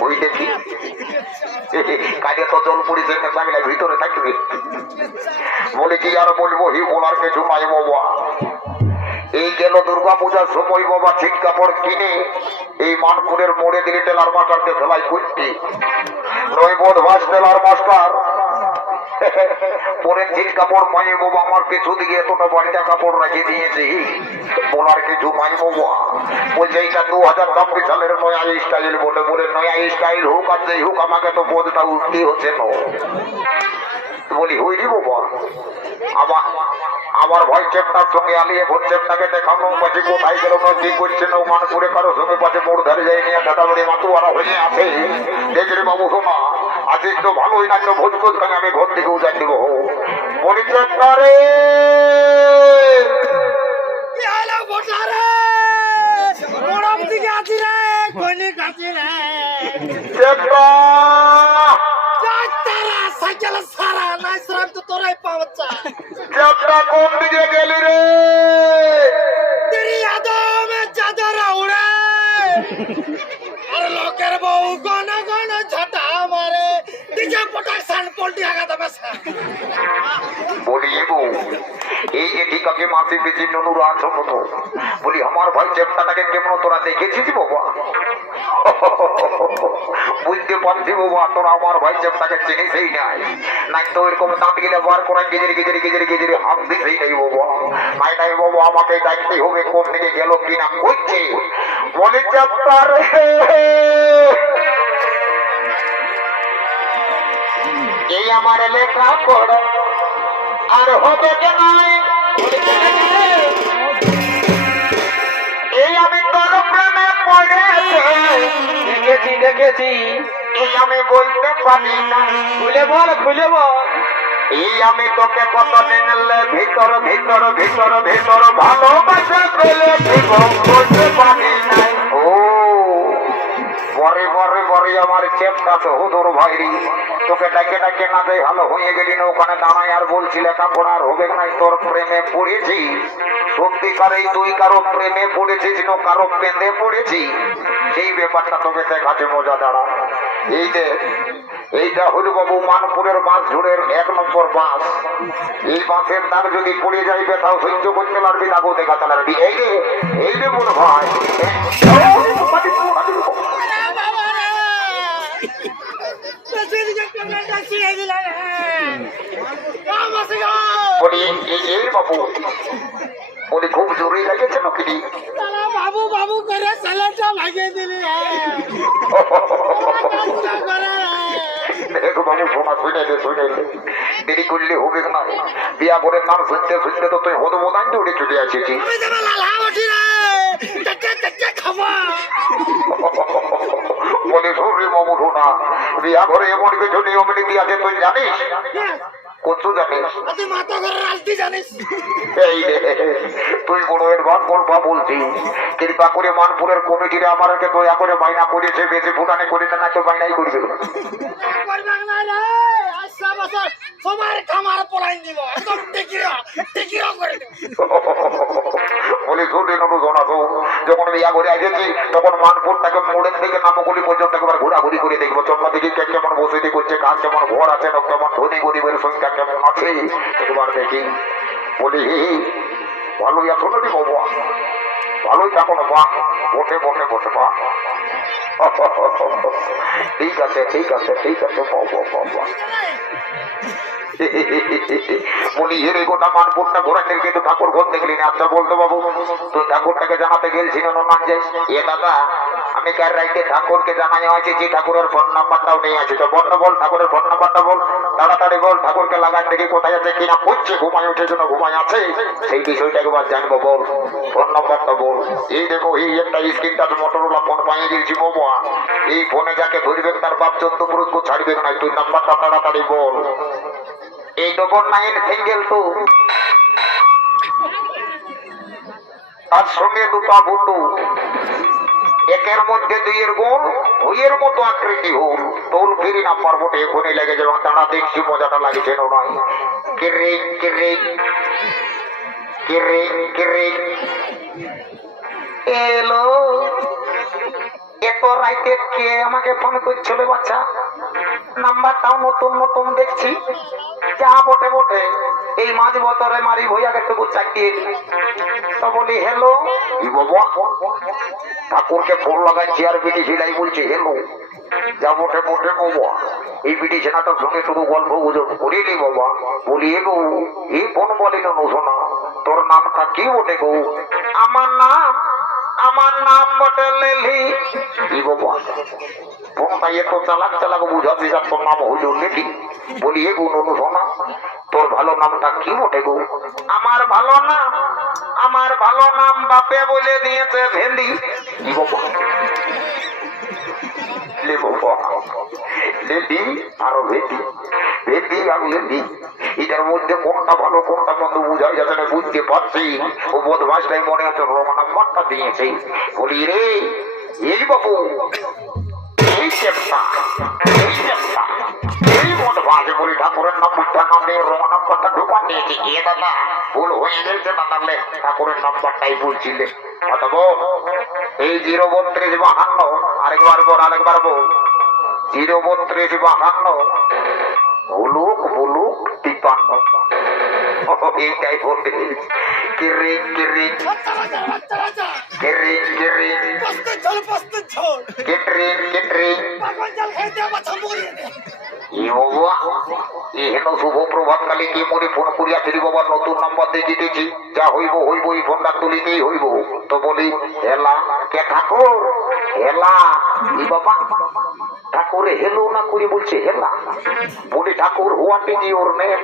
বুঝতেছি কাজে তো জল পড়েছে ভিতরে থাকবে বলে কি আর বলবো হি বলার কিছু নাই বাবা। এই গেল দুর্গা পূজার সময় বাবা ঠিক কাপড় কিনে এই মানপুরের মোড়ে দিকে টেলার মাস্টারকে সেলাই করছি নৈবোধ ভাস টেলার মাস্টার পরে ঠিক কাপড় পাই বাবা আমার কিছু দিকে এতটা বাড়িটা কাপড় রেখে দিয়েছি বলার কিছু পাই বাবা। বলছে এইটা 2024 সালের নয়া স্টাইল বলে বলে নয়া স্টাইল হোক আর যেই হোক আমাকে তো বোধটা উঠতে হচ্ছে না। বলি হইনি বাবা আমার ভাই চেপটার সঙ্গে আলিয়ে ভোট চেপটাকে দেখানো পাশে কোথায় গেল কি করছে না মানপুরে কারো সঙ্গে পাশে মোড় ধরে যায় নিয়ে দাদাবাড়ি মাতুয়ারা হয়ে আছে দেখলে বাবু শোনা আছিস তো ভালোই না ভোজ খোঁজ আমি ঘর থেকে উজান দিব বলি চেপটা রে কোন দিকে গেলি রে লোকের বউ গণ গণ ঝটা মারে প্রোটেকশন পোল্ট্রি আগা দেবে বলি বউ এই যে ঠিক আছে মাসে বেশি নুনুর আছো মতো বলি আমার ভাই চেপটাটাকে কেমন তোরা দেখেছিস বাবা বুঝতে পারছি বাবা তোরা আমার ভাই চেপটাকে চিনিসই নাই নাই তো এরকম দাঁত গিলে বার করে গিজেরি গিজেরি গিজেরি গিজেরি হাত দিতেই নাই বাবা নাই নাই বাবা আমাকে দেখতে হবে কোন দিকে গেল কিনা করছে বলি চেপটা রে এই আমার লেখা পড়া আর হবে যে নয় এই আমি তোর প্রেমে পড়েছি দেখেছি এই আমি বলতে পারি না খুলে বল এই আমি তোকে কতদিন ভিতর ভিতর ভিতর ভিতর ভালোবাসা পেলে বলতে পারি না ও বরে বরে বরে আমার চেপটা সহোদর ভাইরি তোকে ডাকে ডাকে না দেয় ভালো হয়ে গেলি না ওখানে দাঁড়ায় আর বলছি লেখাপড়া আর হবে নাই তোর প্রেমে পড়েছি সত্যিকারেই তুই কারো প্রেমে পড়েছিস না কারো পেঁদে পড়েছি সেই ব্যাপারটা তোকে দেখাচ্ছে মজা দাঁড়া এই যে এইটা হল বাবু মানপুরের বাস ঝুড়ের 1 নম্বর বাস এই বাসের দাগ যদি পড়ে যাইবে তাও সহ্য করতে পারবি তাকেও দেখাতে পারবি এই রে মনে হয় বাবু বলি খুব জোরে লেগেছে নাকি বাবু বাবু করে সালাটা লাগিয়ে দিলি বাবু শোনা শুনাইলে দেরি করলে হবে না বিয়া করে নাম শুনতে শুনতে তো তুই হদো বোধান উড়ে চলে আসেছি বলে শোনে বাবু শোনা বিয়া ঘরে এমন কিছু নিয়ম নীতি আছে তুই জানিস কচু জানিস তুই বড় এডভান্স গল্পা বলছিস কৃপা করে মানপুরের কমিটিরা আমাকে দয়া করে বাইনা করেছে বেশি ফুটানে করে না তো বাইনাই করবে সবার খামার পড়াই দিব একদম টিকিরা করে দেব বলি শুনে নটু শোনাতো যখন বিয়া করে এসেছি তখন মানপুরটাকে মোড়ের থেকে নামগুলি পর্যন্ত একবার ঘোরাঘুরি করে দেখবো চন্দ্র দিকে কেমন বসতি করছে কার কেমন ঘর আছে না কেমন ধনী গরিবের সংখ্যা কেমন আছে একবার দেখি বলি ভালোই আছো নাকি বাবা ভালোই থাকো না পা বসে বসে বসে পা ঠিক আছে ঠিক আছে ঠিক আছে বাবা বলি হেরে গোটা মানপুরটা ঘোরা কিন্তু ঠাকুর ঘর দেখলি না আচ্ছা বলতো বাবু তুই ঠাকুরটাকে জানাতে গেলছি না না যাই এ দাদা আমি কার রাইতে ঠাকুরকে জানাই আছে যে ঠাকুরের ফোন নাম্বারটাও নেই আছে তো বন্ধ বল ঠাকুরের ফোন নাম্বারটা বল তাড়াতাড়ি বল ঠাকুরকে লাগান দেখি কোথায় আছে কিনা করছে ঘুমায় উঠে জন্য ঘুমায় আছে সেই বিষয়টা একবার জানবো বল ফোন নাম্বারটা বল এই দেখো এই একটা স্ক্রিন টাচ মোটরোলা ফোন পাইয়ে দিয়েছি বাবা এই ফোনে যাকে ধরবেন তার বাপ চন্দ্র পুরুষ ছাড়বে না তুই নাম্বারটা তাড়াতাড়ি বল এই 99 সিঙ্গেল টু তার সঙ্গে দুটা বুটু একের মধ্যে 2 এর গোল 2 এর মতো আকৃতি হোল টোল ফিরি নাম্বার বটে এখনই লেগে যাবে তারা দেখছি মজাটা লাগছে নয় কিরে কিরে কিরে কিরে এলো এত রাইতে কে আমাকে ফোন করছিল বাচ্চা? নাম্বারটাও নতুন নতুন দেখছি। যা বটে বটে এই মাঝ বতরে মারি ভইয়াকে টুকু চাকিয়ে তো বলি হ্যালো। কি বাবা ঠাকুরকে ফোন লাগাচ্ছি আর বিটি ঝিলাই বলছে হ্যালো। যা বটে বটে বাবা এই বিটি ছেনাটার সঙ্গে শুধু গল্প গুজব করিনি বাবা। বলি এ গো এই ফোন বলি না শোনা তোর নামটা কি বটে গো? আমার নাম বটে লেলি। কি বাবা ফোনটা এত চালাক চালাক বুঝাতে যা তোর নাম হইল লেলি। বলি এ গো ননু শোনা তোর ভালো নামটা কি বটে গো? আমার ভালো নাম বাপে বলে দিয়েছে ভেন্ডি। কি বাবা লে বাবা লেলি আরো ভেন্ডি ভেন্ডি আর লেলি এটার মধ্যে কোনটা ভালো কোনটা মন্দ বুঝাই যাচ্ছে না বুঝতে পারছি। ও বদমাসটাই মনে হচ্ছে রঙ নাম্বারটা দিয়েছে। বলি রে এই বাবু এই চেপটা এই বদমাসে বলি ঠাকুরের নাম্বারটা না দিয়ে রঙ নাম্বারটা ঢোকা দিয়েছে। এ দাদা ভুল হয়ে গেছে না তাহলে ঠাকুরের নাম্বারটাই বলছিলে। অথবা এই 03252 আরেকবার বল 03252 বুলুক 53 এইটাই বলতে কিরি কিরি কিরি কিরি কিটরি কিটরি শুভ প্রভাত কালী কি মনে ফোন করিয়াছিলি বাবা নতুন নাম্বার দিয়ে দিতেছি। যা হইব এই ফোনটা তুলিতেই হইব। তো বলি হেলা কে ঠাকুর হেলা ই বাবা ঠাকুরে হেলো না করে বলছে হেলা। বলি ঠাকুর হোয়াট ইজ ইউর নেম?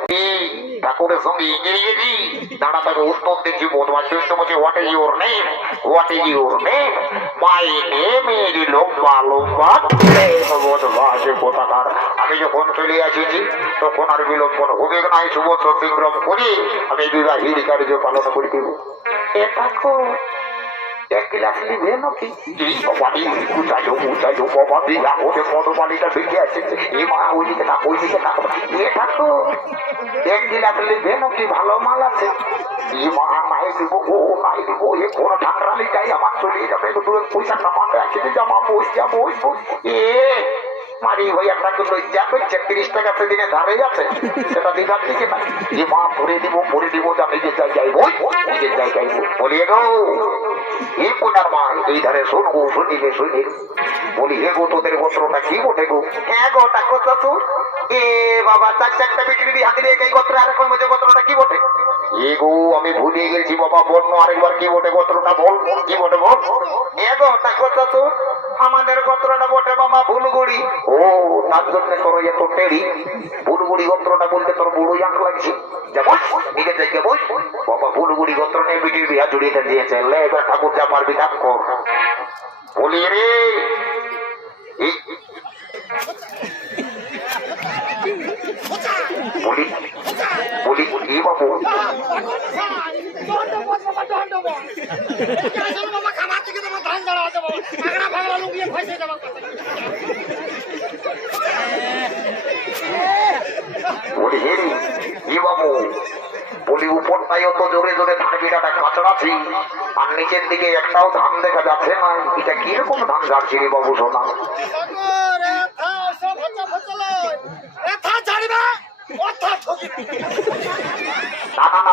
ঠাকুরের সঙ্গে ইংরেজি দাঁড়া তাকে উত্তর দিচ্ছি বদমাস বলছে what is your name what is your name? My name is লম্বা লম্বা বদমাস কোথাকার। আমি যখন চলে আসিছি তখন আর বিলম্বন হবে না। শুভ সতিগ্রম করি আমি বিবাহীর কার্য পালন করি দিব। এ ঠাকুর এক গ্লাস নিবে নাকি? বাবা বিয়া ওদের মদমালিটা ঢুকে আছে। এই মা ওইদিকে থাক ওইদিকে থাক। এ ঠাকুর এক গ্লাস নিবে নাকি? ভালো মাল আছে। এই মা নাই দিব ও নাই দিব এ কোন ঠাকুরালি চাই আমার চলে যাবে। পয়সা কামাতে আছে জামা বস এ মারি ভাই আপনাকে লজ্জা করছে। 30 টাকা সেদিনে ধারে আছে সেটা দিঘার দিকে না। যে মা ভরে দিব আমি যে যাইব নিজের জায়গায় বলি গো এই কোনার মা এই ধারে শুনবো শুনিলে শুনি। বলি হে গো তোদের গোত্রটা কি বটে গো? হ্যাঁ গো ঠাকুর শ্বশুর এ বাবা 4-4টা বিক্রি হাতে দিয়ে এই গোত্র আর এখন মধ্যে গোত্রটা কি বটে? এ গো আমি ভুলে গেছি বাবা বর্ণ আরেকবার কি বটে গোত্রটা বল কি বটে বল। এ গো ঠাকুর শ্বশুর আমাদের গোত্রটা বটে বাবা ভুলগুড়ি। ও তার জন্য তোর এত টেড়ি ভুলগুড়ি গোত্রটা বলতে তোর বুড়ো আঁক লাগছে। যেমন নিজের জায়গায় বই বাবা ভুলগুড়ি গোত্র নিয়ে বিটির বিয়া জড়িয়ে দিয়েছে। এবার ঠাকুর যা পারবি কাজ কর। বলি রে বলি বলি বলি বাবু বলি হেরি ই বাবু বলি উপরটাই অত জোরে জোরে ধান বিড়াটা কাছড়াছি আর নিচের দিকে একটাও ধান দেখা যাচ্ছে না। এটা কিরকম ধান গাড়ছি রে বাবু সোনা?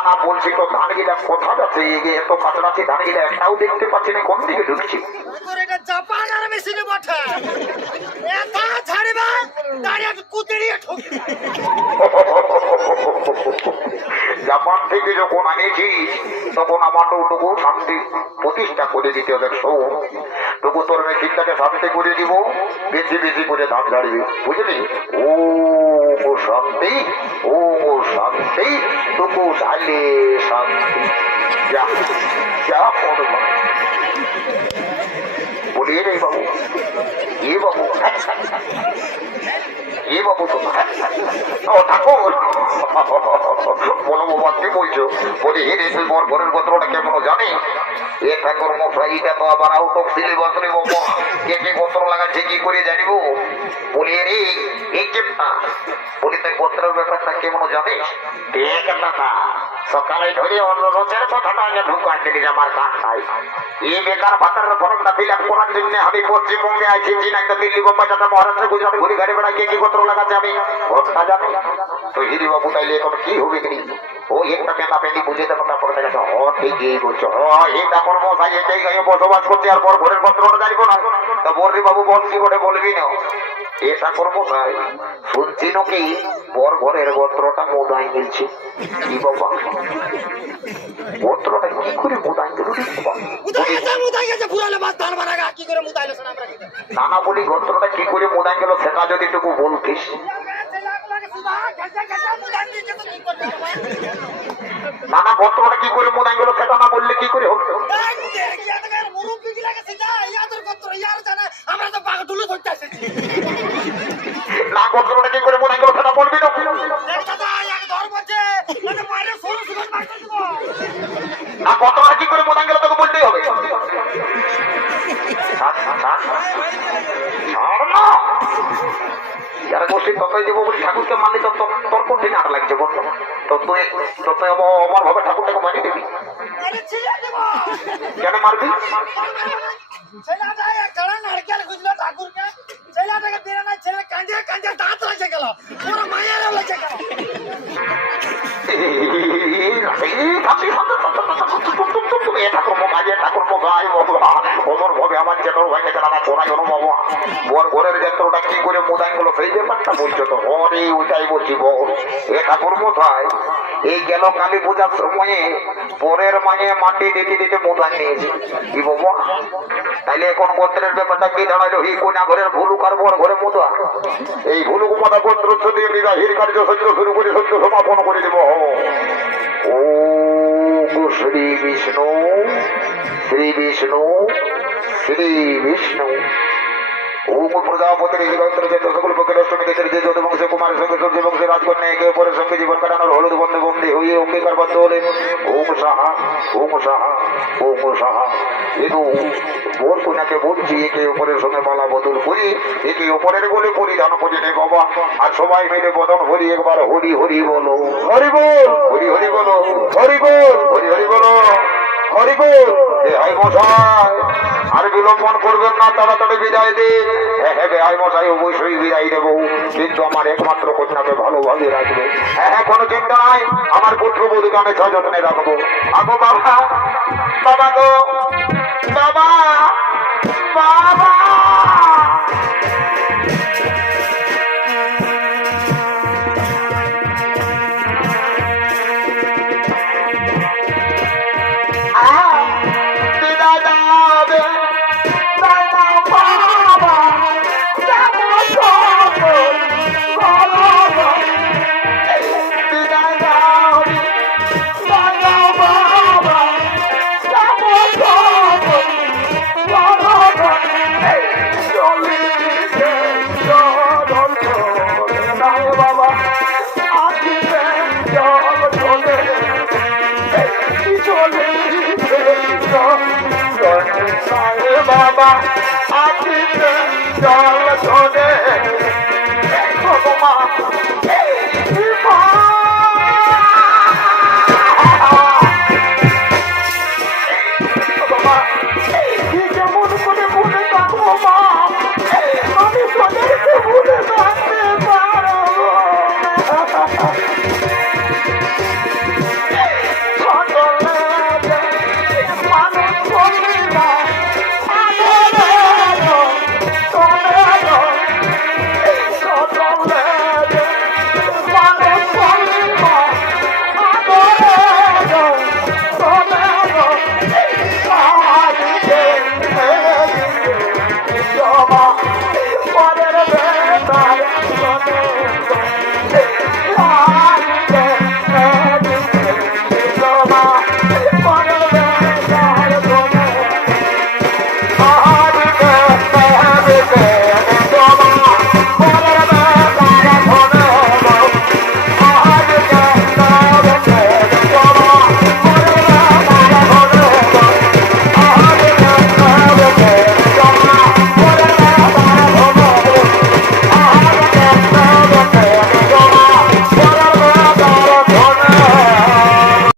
না বলছি তো ধান গিলা কোথা যাচ্ছে? এত কাছড়াছি ধান গিলা একটাও দেখতে পাচ্ছি না। কোন দিকে ঢুকছি? জাপান থেকে যখন আনিয়েছিস তখন আমার টুকু শান্তি প্রতিষ্ঠা করে দিতে হবে। টুকু তোর মেশিনটাকে শান্তি করে দিব বেশি বেশি করে ধান ঝাড়বি বুঝলি? ও শান্তি টুকু ঢালে শান্তি যা যা বলি রে বাবু এ বাবু এ বাবু ও ঠাকুর বলো বাবা কি বলছো? বলি হে রে তুই মোর ঘরের গোত্রটা কেমন জানি? এ ঠাকুর মশাই এটা তো আবার আউট অফ সিলেবাস রে বাবা। কে কে গোত্র লাগাচ্ছে কি করে জানিব? বলি রে এই চেপটা বলি তুই গোত্রের ব্যাপারটা কেমন জানিস? দেখ না সকালে ধরে অন্য রোজের কথাটা আগে ঢুকান দিলি আমার কানটাই। এই বেকার ভাতার ফর্মটা ফিল আপ করার জন্য আমি পশ্চিমবঙ্গে আছি, চিনাইতে দিল্লি, বোম্বাই, টাটা, মহারাষ্ট্র, গুজরাট ঘুরে ঘাড়ে বেড়াই কে কি গোত্র লাগাচ্ছে আমি ঘটনা জানি। তো হিরি বাবু তাইলে এখন কি হবে কি? ও একটা পেঁদা পেঁদি বুঝে দেবো, তারপরে দেখা যাচ্ছে ঠিকই বলছো, এটা কর্ম তাই এটাই গায়ে বসবাস করছে, আর পর ঘরের গোত্রটা জানবো না। তা বর্রি বাবু বল কি করে বলবি না? এটা করবো তাই শুনছি নাকি বর ঘরের গোত্রটা মোদাই মিলছে। কি বাবা গোত্রটা কি করে মোদাই গেল? নানা বলি গোত্রটা কি করে মোদাই গেল সেটা যদি টুকু বলতিস। নানা গোত্রটা কি করে মোদাই গেল সেটা না বললে কি করে হবে? না গোত্রটা কি করে মোদাই গেল সেটা বলবি না? না গোত্রটা কি করে মোদাই গেল তোকে বলতেই হবে। যারা গোষ্ঠী ততই দেবো বলি ঠাকুরকে মানলে তো তোর কঠিন আট লাগছে বলতো। তো তুই অমর ভাবে ঠাকুরটাকে মানিয়ে দিবি কেন? মারবি নারকেল খুঁজলো ঠাকুরকে, ছেলেটাকে দিলে না, ছেলে কাঁদে কাঁদে দাঁত রয়েছে গেল, পুরো মায়ের রয়েছে গেল। আমার চেতর ভাইকে জানা চোরাই অনুভব বর ঘরের যন্ত্রটা কি করে মোদাই গেল সেই ব্যাপারটা বলছো তো। হরে ওইটাই বলছি বল এ ঠাকুর কোথায়? এই গেল কালী পূজার সময়ে বরের মায়ে মাটি দিতে দিতে মোদাই নিয়েছে। কি বাবা তাইলে এখন গোত্রের ব্যাপারটা কি দাঁড়াইলো? এই কোনা ঘরের ভুলুক আর বর ঘরে মোদা, এই ভুলুক মোদা গোত্র দিয়ে বিবাহের কার্য সহ্য শুরু করে সহ্য সমাপন করে দেব। ও শ্রী বিষ্ণু শ্রী বিষ্ণু শ্রী বিষ্ণু। ওম প্রজাপতির সকল পক্ষের অষ্টমীকে যে যত বংশ কুমার সঙ্গে সূর্য বংশের রাজকন্যা একে অপরের সঙ্গে জীবন কাটানোর হলুদ বন্ধু বন্দী হয়ে অঙ্গীকারবদ্ধ হলেন। ওম সাহা ওম সাহা ওম সাহা। কিন্তু বোর কোনাকে বলছি একে অপরের সঙ্গে মালা বদল করি, একে অপরের বলে পরিধান করি নে বাবা। আর সবাই মিলে বদন হরি একবার হরি হরি বলো, হরি বল, হরি হরি বলো, হরি বল, হরি হরি বলো, হরি বল। হাই মশাই আর বিলম্বন করবেন না, তাড়াতাড়ি বিদায় দিন। হ্যাঁ হাই মশাই অবশ্যই বিদায় দেব, কিন্তু আমার একমাত্র কন্যাকে ভালোভাবে রাখবে। হ্যাঁ কোনো চিন্তা নাই, আমার পুত্র বধূকে আমি সযত্নে রাখবো। আগো বাবা, বাবা গো, বাবা, বাবা। বাবা আছি জল ধরে মা